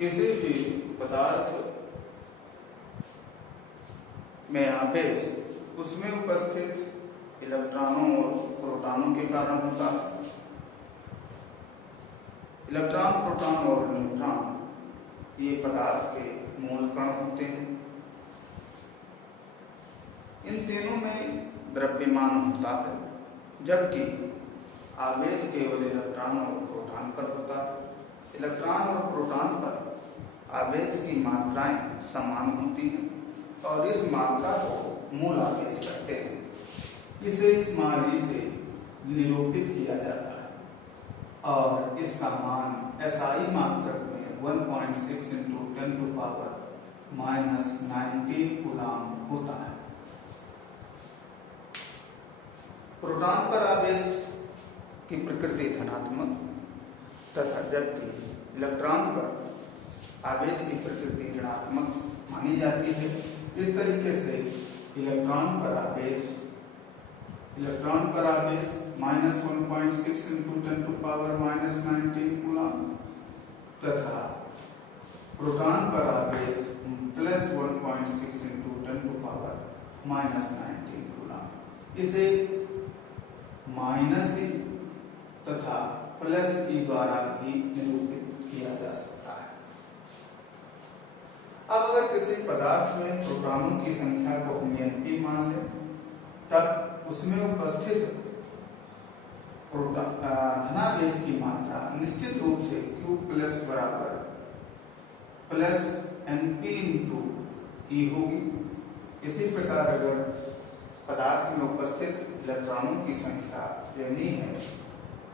किसी भी पदार्थ में आवेश उसमें उपस्थित इलेक्ट्रॉनों और प्रोटॉनों के कारण होता है। इलेक्ट्रॉन, प्रोटॉन और न्यूट्रॉन ये पदार्थ के मूल कण होते हैं। इन तीनों में द्रव्यमान होता है, जबकि आवेश केवल इलेक्ट्रॉन और प्रोटॉन पर होता है। इलेक्ट्रॉन और प्रोटॉन पर आवेश की मात्राएं समान होती हैं और इस मात्रा को मूल आवेश कहते हैं। इसे स्मॉल ई से निरूपित किया जाता है और इसका मान SI मात्रक में 1.6 × 10⁻⁻19 कूलम होता है। प्रोटॉन पर आवेश की प्रकृति धनात्मक तथा जबकि इलेक्ट्रॉन पर आवेश की प्रकृति ऋणात्मक मानी जाती है। इस तरीके से इलेक्ट्रॉन पर आवेश -1.6 × 10⁻⁻19 कूलम तथा प्रोटॉन पर आवेश +1.6 × 10⁻⁻19 कूलम। इसे -e तथा +e द्वारा भी निरूपित किया जा सकता है। अब अगर किसी पदार्थ में प्रोटॉनों की संख्या को हम Np मान लें, तब उसमें उपस्थित धनावेश की मात्रा निश्चित रूप से Q प्लस बराबर +Np × E होगी। इसी प्रकार अगर पदार्थ में उपस्थित इलेक्ट्रॉनों की संख्या लेनी है,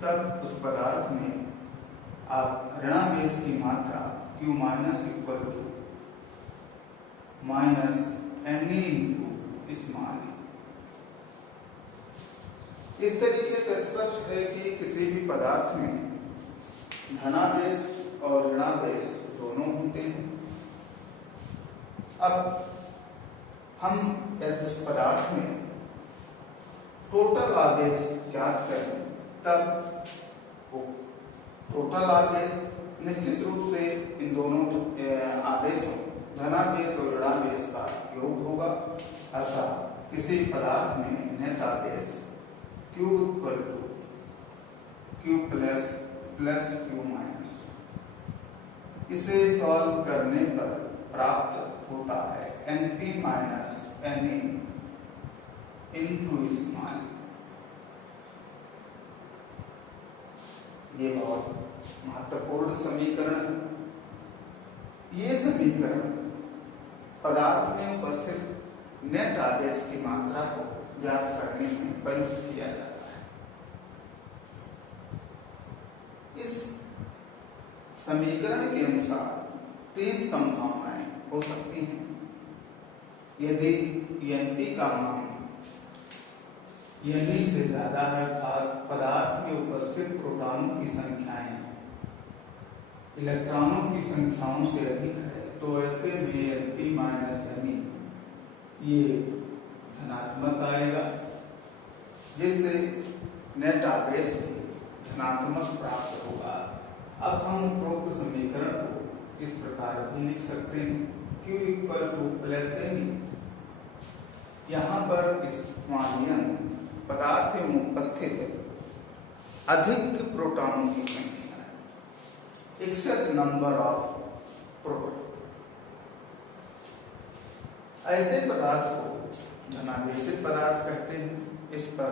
तब उस पदार्थ में आप ऋणावेश की मात्रा Q -Ne × स्मॉल e। इस तरीके से स्पष्ट है कि किसी भी पदार्थ में धनावेश और ऋणावेश दोनों होते हैं। अब हम उस पदार्थ में टोटल आवेश ज्ञात करें, तब वो टोटल आवेश निश्चित रूप से इन दोनों आवेशों धनावेश और ऋणावेश का योग होगा। अर्थात किसी पदार्थ में नेट आवेश Q प्लस Q माइनस। इसे सॉल्व करने पर प्राप्त होता है Np - Ne × स्मॉल। ये बहुत महत्वपूर्ण समीकरण है। ये समीकरण पदार्थ में उपस्थित नेट आवेश की मात्रा को ज्ञात करने में प्रयुक्त किया जाता है। इस समीकरण के अनुसार 3 संभावनाएं हो सकती हैं। यदि Np का मान Ne से ज्यादा है, अर्थात पदार्थ में उपस्थित प्रोटॉनों की संख्याएं इलेक्ट्रॉनों की संख्याओं से अधिक है, तो ऐसे में Np - Ne ये धनात्मक आएगा, जिससे नेट आवेश भी धनात्मक प्राप्त होगा। अब हम उपरोक्त समीकरण को इस प्रकार भी लिख सकते हैं Q = Ne। यहाँ पर इस माध्यम पदार्थ में उपस्थित अधिक प्रोटॉनों की संख्या, एक्सेस नंबर ऑफ प्रोटॉन, ऐसे पदार्थ को धनावेशित पदार्थ कहते हैं। इस पर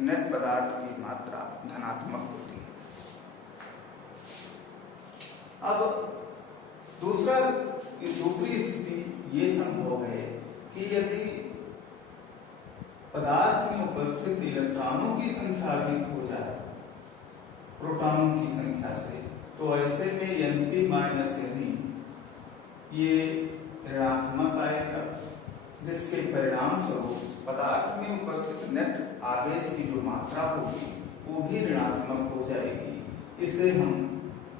नेट पदार्थ की मात्रा धनात्मक होती है। अब दूसरी स्थिति ये संभव है कि यदि पदार्थ में उपस्थित इलेक्ट्रॉनों की संख्या अधिक हो जाए प्रोटॉनों की संख्या से, तो ऐसे में Np - Ne ये ऋणात्मक आएगा, जिसके परिणाम स्वरूप पदार्थ में उपस्थित नेट आवेश की जो मात्रा होगी वो भी ऋणात्मक हो जाएगी। इसे हम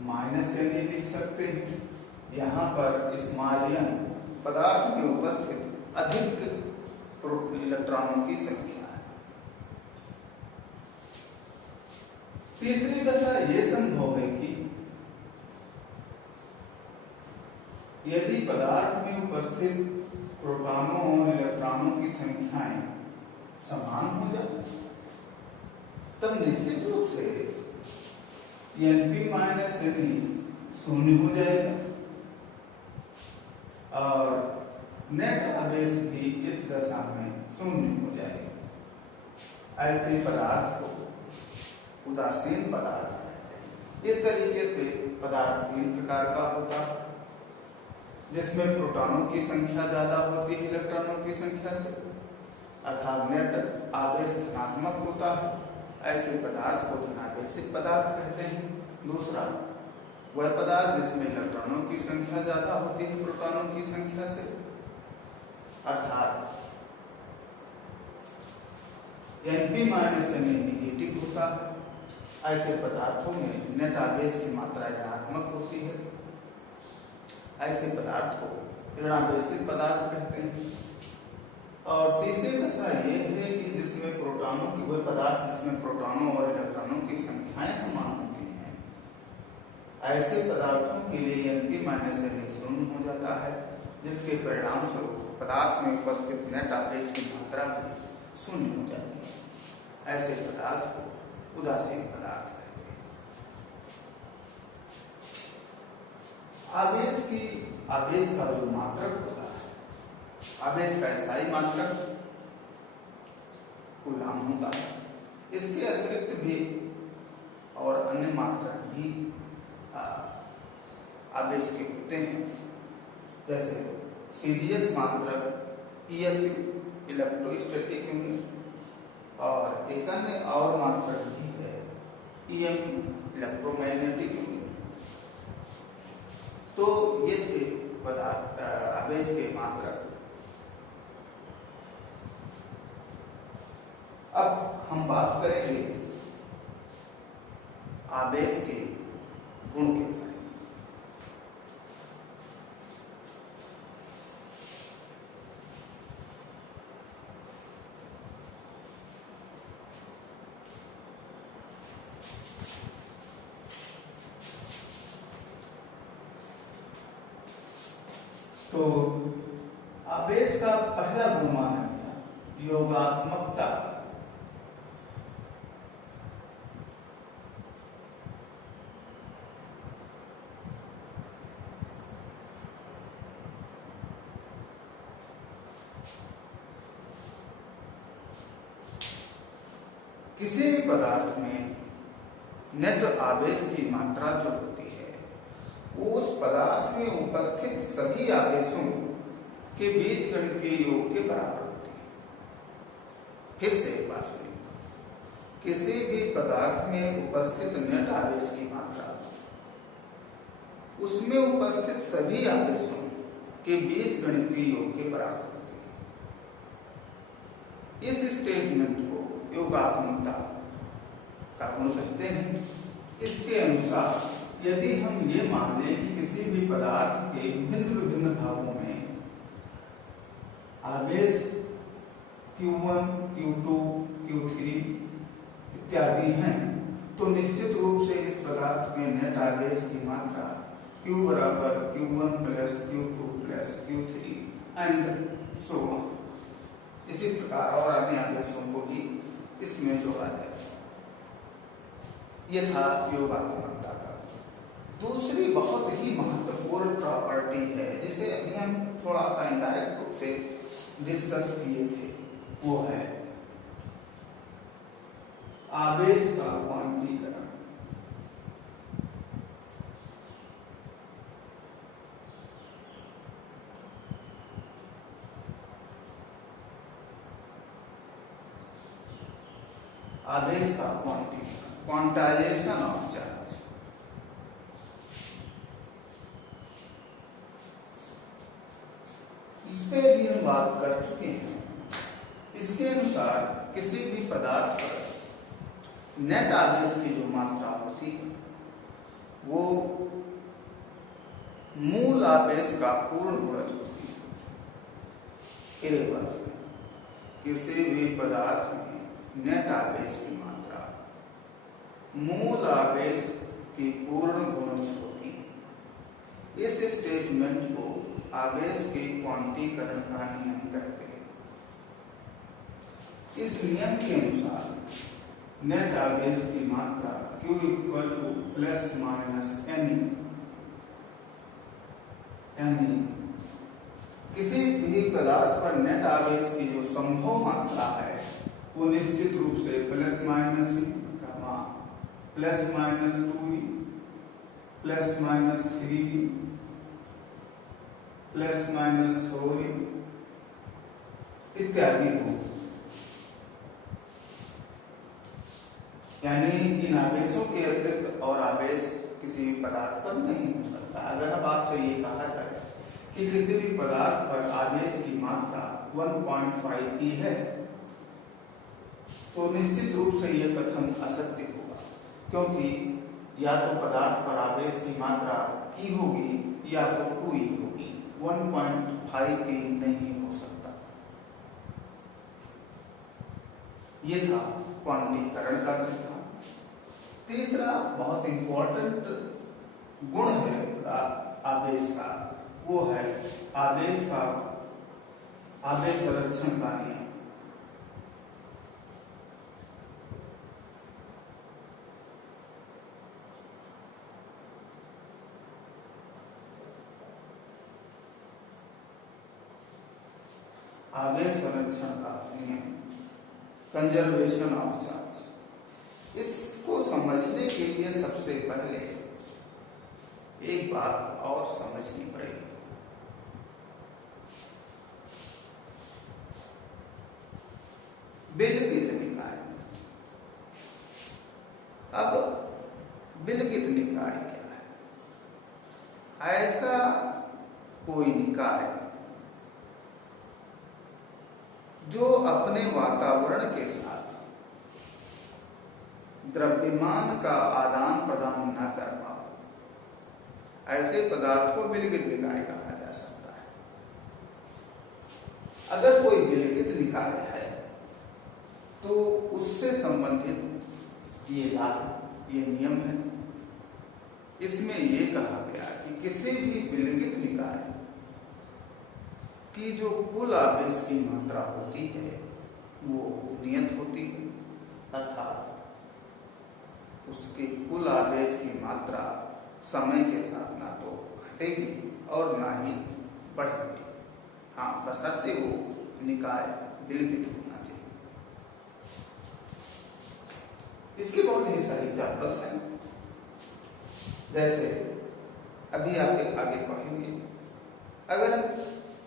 -Ne लिख सकते हैं। यहाँ पर स्मॉल n पदार्थ में उपस्थित अधिक इलेक्ट्रॉनों की संख्या है। तीसरी दशा ये संभव है कि यदि पदार्थ में उपस्थित प्रोटॉनों और इलेक्ट्रॉनों की संख्याएं समान हो जाए तब निश्चित रूप से Np माइनस Ne शून्य हो जाएगा और नेट आवेश भी इस दशा में शून्य हो जाएगा। ऐसे पदार्थ को उदासीन पदार्थ कहते हैं। इस तरीके से पदार्थ 3 प्रकार का होता है, जिसमें प्रोटॉनों की संख्या ज्यादा होती है इलेक्ट्रॉनों की संख्या से, अर्थात नेट आवेश धनात्मक होता है। ऐसे पदार्थ को धनावेशित पदार्थ कहते हैं। दूसरा, वह पदार्थ जिसमें इलेक्ट्रॉनों की संख्या ज्यादा होती है प्रोटॉनों की संख्या से, अर्थात Np माइनस Ne निगेटिव होता है। ऐसे पदार्थों में नेट आवेश की मात्रा ऋणात्मक होती है। ऐसे पदार्थ को ऋणावेशित पदार्थ कहते हैं। और तीसरी दशा ये है कि जिसमें प्रोटॉनों की, वह पदार्थ जिसमें प्रोटॉनों और इलेक्ट्रॉनों की संख्याएं समान होती हैं, ऐसे पदार्थों के लिए Np माइनस Ne शून्य हो जाता है, जिसके परिणाम स्वरूप पदार्थ में उपस्थित नेट आवेश की मात्रा भी शून्य हो जाती है। ऐसे पदार्थ को उदासीन पदार्थ कहते हैं। आवेश का जो मात्रक होता है, आवेश का SI मात्रक कूलाम होता है। इसके अतिरिक्त भी और अन्य मात्रक भी आवेश के होते हैं, जैसे CGS मात्रक, ES इलेक्ट्रोस्टैटिक यूनिट, और एक अन्य और मात्रक भी है EM इलेक्ट्रोमैग्नेटिक यूनिट। तो ये थे पदार्थ आवेश के मात्रक। अब हम बात करेंगे आवेश के गुण के बारे में। तो आवेश का पहला गुण माना गया योगात्मकता। किसी भी पदार्थ में नेट आवेश की मात्रा जो होती है वो उस पदार्थ में उपस्थित सभी आवेशों के बीच गणितीय योग के बराबर होती है। फिर से एक बात सुनिए, किसी भी पदार्थ में उपस्थित नेट आवेश की मात्रा उसमें उपस्थित सभी आवेशों के बीच गणितीय योग के बराबर होती है। इस स्टेटमेंट को योगात्मकता का गुण कहते हैं। इसके अनुसार यदि हम ये मान लें कि किसी भी पदार्थ के भिन्न विभिन्न भागों में आवेश Q1, Q2, Q3 इत्यादि हैं, तो निश्चित रूप से इस पदार्थ में नेट आवेश की मात्रा Q बराबर Q1 plus Q2 plus Q3 and so on, इसी प्रकार और अन्य आवेशों को भी इसमें जोड़ा जाए। यह था योगात्मकता का। दूसरी बहुत ही महत्वपूर्ण प्रॉपर्टी है जिसे अभी हम थोड़ा सा इनडायरेक्ट रूप से डिस्कस किए थे, वो है आवेश का क्वांटीकरण। आवेश का क्वांटीकरण, क्वांटाइजेशन ऑफ चार्ज। इस पे भी हम बात कर चुके हैं। इसके अनुसार किसी भी पदार्थ पर नेट आवेश की जो मात्रा होती है वो मूल आवेश का पूर्ण गुणज होती है। किसी भी पदार्थ में नेट आवेश की मात्रा मूल आवेश की पूर्ण गुणज होती है। इस स्टेटमेंट को आवेश के क्वांटीकरण का नियम कहते हैं। इस नियम के अनुसार नेट आवेश की मात्रा Q equal two plus minus यानी किसी भी पदार्थ पर नेट आवेश की जो संभव मात्रा है वो निश्चित रूप से plus minus plus minus 2 plus minus 3 plus minus 4 इत्यादि हो। यानी इन आवेशों के अतिरिक्त और आवेश किसी भी पदार्थ पर नहीं हो सकता। अगर अब आपसे ये कहा जाए कि किसी भी पदार्थ पर आवेश की मात्रा 1.5 E है तो निश्चित रूप से यह कथन असत्य होगा, क्योंकि या तो पदार्थ पर आवेश की मात्रा E होगी या तो 2E होगी, 1.5 E नहीं हो सकता। यह था क्वांटीकरण का सिद्धांत। तीसरा बहुत इंपॉर्टेंट गुण है आवेश का, वो है आवेश संरक्षण का नियम। आवेश संरक्षण का नियम, कंजर्वेशन ऑफ चार्ज। इसको समझने के लिए सबसे पहले एक बात और समझनी पड़ेगी। विलगित निकाय। अब विलगित निकाय क्या है? ऐसा कोई निकाय जो अपने वातावरण के साथ द्रव्यमान का आदान प्रदान न कर पाओ, ऐसे पदार्थ को विलगित निकाय कहा जा सकता है। अगर कोई विलगित निकाय है तो उससे संबंधित ये नियम है। इसमें ये कहा गया कि किसी भी विलगित निकाय की जो कुल आवेश की मात्रा होती है वो नियत होती है, अर्थात उसके कुल आवेश की मात्रा समय के साथ ना तो घटेगी और ना ही बढ़ेगी। हाँ, बशर्ते वो निकाय विलगित होना चाहिए। इसके बहुत ही सारे एग्जाम्पल्स हैं, जैसे अभी आप आगे पढ़ेंगे। अगर हम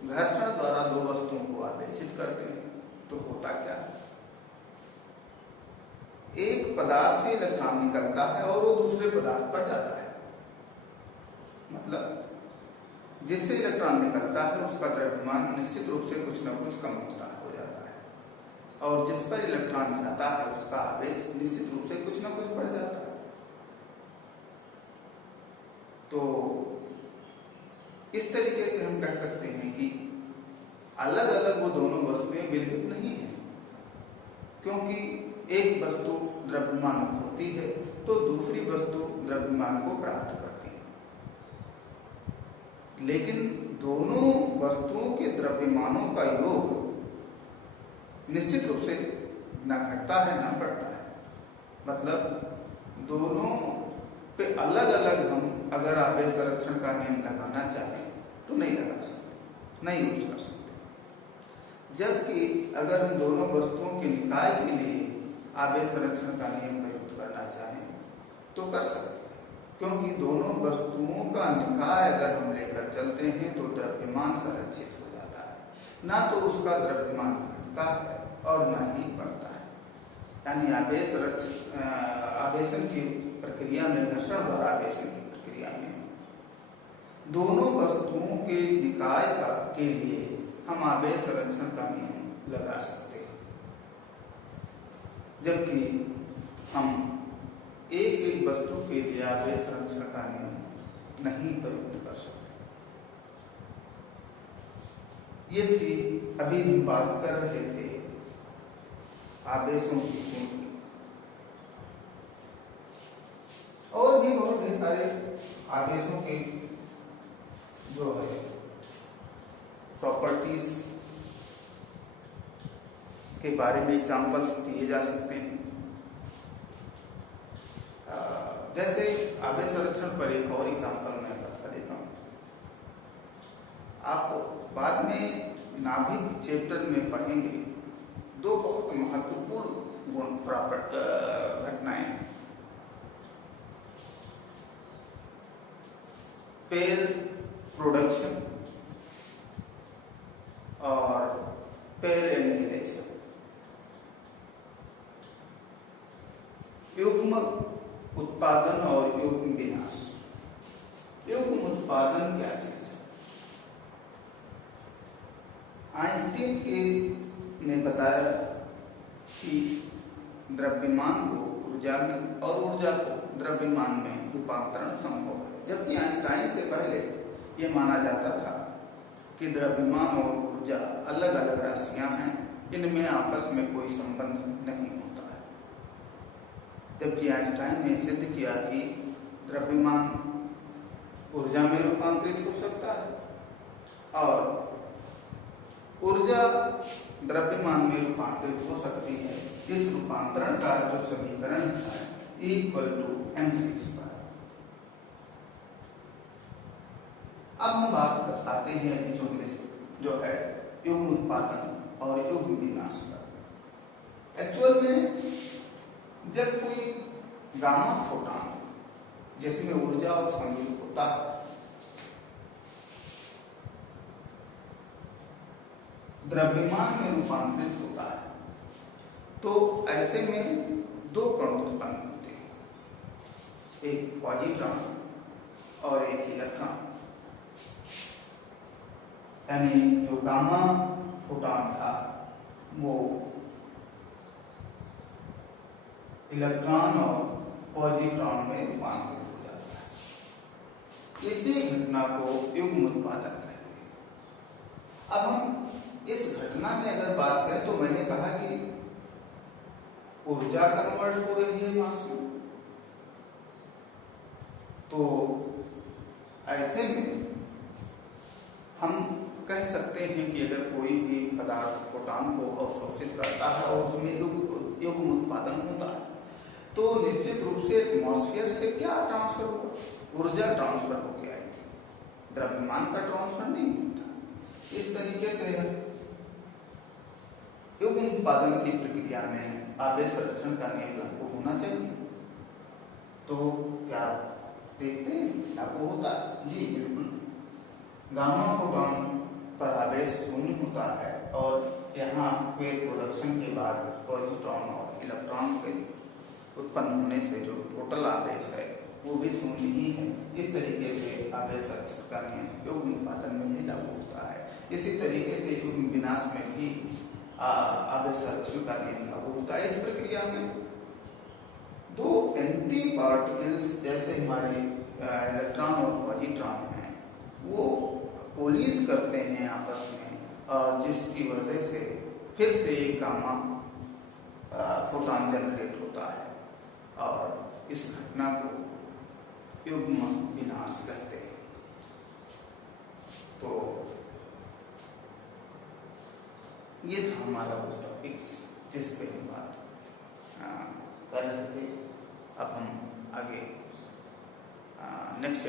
घर्षण द्वारा दो वस्तुओं को आवेशित करते हैं तो होता क्या है? एक पदार्थ से इलेक्ट्रॉन निकलता है और वो दूसरे पदार्थ पर जाता है। मतलब जिससे इलेक्ट्रॉन निकलता है उसका द्रव्यमान निश्चित रूप से कुछ न कुछ कम होता हो जाता है, और जिस पर इलेक्ट्रॉन जाता है उसका आवेश निश्चित रूप से कुछ न कुछ बढ़ जाता है। तो इस तरीके से हम कह सकते हैं कि अलग अलग वो दोनों वस्तुएं विलगित नहीं है, क्योंकि एक वस्तु द्रव्यमान होती है तो दूसरी वस्तु द्रव्यमान को प्राप्त करती है, लेकिन दोनों वस्तुओं के द्रव्यमानों का योग निश्चित रूप से न घटता है न बढ़ता है। मतलब दोनों पे अलग अलग हम अगर आवेश संरक्षण का नियम लगाना चाहें तो नहीं लगा सकते, नहीं यूज कर सकते। जबकि अगर हम दोनों वस्तुओं के निकाय के लिए आवेश संरक्षण का नियम प्रयुक्त करना चाहें तो कर सकते हैं, क्योंकि दोनों वस्तुओं का निकाय अगर हम लेकर चलते हैं तो द्रव्यमान संरक्षित हो जाता है, ना तो उसका द्रव्यमान घटता है और ना ही बढ़ता है। यानी आवेशन की प्रक्रिया में, घर्षण द्वारा आवेशन की प्रक्रिया में दोनों वस्तुओं के निकाय के लिए हम आवेश संरक्षण का नियम लगा सकते हैं, जबकि हम एक एक वस्तु के लिए आवेश संरक्षण का नियम नहीं प्रयुक्त कर सकते। ये थी, अभी हम बात कर रहे थे आवेशों की गुण की। और भी बहुत सारे आवेशों के जो है प्रॉपर्टीज के बारे में एग्जांपल्स दिए जा सकते हैं। जैसे आवेश संरक्षण पर एक और एग्जांपल मैं बता देता हूँ। आप बाद में नाभिक चैप्टर में पढ़ेंगे दो बहुत महत्वपूर्ण गुण घटनाएं, पेयर प्रोडक्शन और पेयर एनिहिलेशन। युग्म उत्पादन और युग्म विनाश। युग्म उत्पादन क्या चीज है? आइंस्टीन ने बताया कि द्रव्यमान को ऊर्जा में और ऊर्जा को द्रव्यमान में रूपांतरण संभव है, जबकि आइंस्टाइन से पहले यह माना जाता था कि द्रव्यमान और ऊर्जा अलग अलग राशियां हैं, इनमें आपस में कोई संबंध नहीं होता है। जबकि आइंस्टाइन ने सिद्ध किया कि द्रव्यमान ऊर्जा में रूपांतरित हो सकता है और ऊर्जा द्रव्यमान में रूपांतरित हो सकती है। इस रूपांतरण का जो समीकरण है E=mc²। अब हम बात बताते हैं जो है युग्म उत्पादन और युग्म विनाश का। एक्चुअल में जब कोई गामा फोटॉन जिसमें ऊर्जा और संयुक्त होता है, द्रव्यमान में रूपांतरित होता है, तो ऐसे में दो कण उत्पन्न होते हैं, एक पॉजिट्रॉन और एक इलेक्ट्रॉन। यानी जो गामा फोटॉन था वो इलेक्ट्रॉन और पॉजिट्रॉन में रूपांतरित हो जाता है। इसी घटना को युग्म उत्पादन कहते हैं। अब हम इस घटना में अगर बात करें तो मैंने कहा कि ऊर्जा कन्वर्ट हो रही है मास में, तो ऐसे में हम कह सकते हैं कि अगर कोई भी पदार्थ फोटॉन को अवशोषित करता है और उसमें युग्म उत्पादन होता है, तो निश्चित रूप से एटमॉस्फेयर से क्या ट्रांसफर होगा? ऊर्जा ट्रांसफर होकर आएगी, द्रव्यमान का ट्रांसफर नहीं होता। इस तरीके से युग्म उत्पादन की प्रक्रिया में आवेश संरक्षण का नियम लागू होना चाहिए। तो क्या देखते हैं लागू होता है? जी बिल्कुल। गामा फोटॉन पर आवेश शून्य होता है और यहाँ पेयर प्रोडक्शन के बाद पॉजिट्रॉन और इलेक्ट्रॉन के उत्पन्न होने से जो टोटल आवेश है वो भी शून्य ही है। इस तरीके से आवेश संरक्षण का नियम युग्म उत्पादन में भी लागू होता है। इसी तरीके से युग्म विनाश में भी आवेश संरक्षण का नियम लागू होता है। इस प्रक्रिया में दो एंटी पार्टिकल्स जैसे हमारे इलेक्ट्रॉन और पॉजिट्रॉन हैं, वो कोलिज करते हैं आपस में, और जिसकी वजह से फिर से एक गामा फोटॉन जनरेट होता है और इस घटना को युग्म विनाश कहते हैं। तो ये था हमारा उस टॉपिक्स जिस पे हम बात कर रहे थे। अब हम आगे नेक्स्ट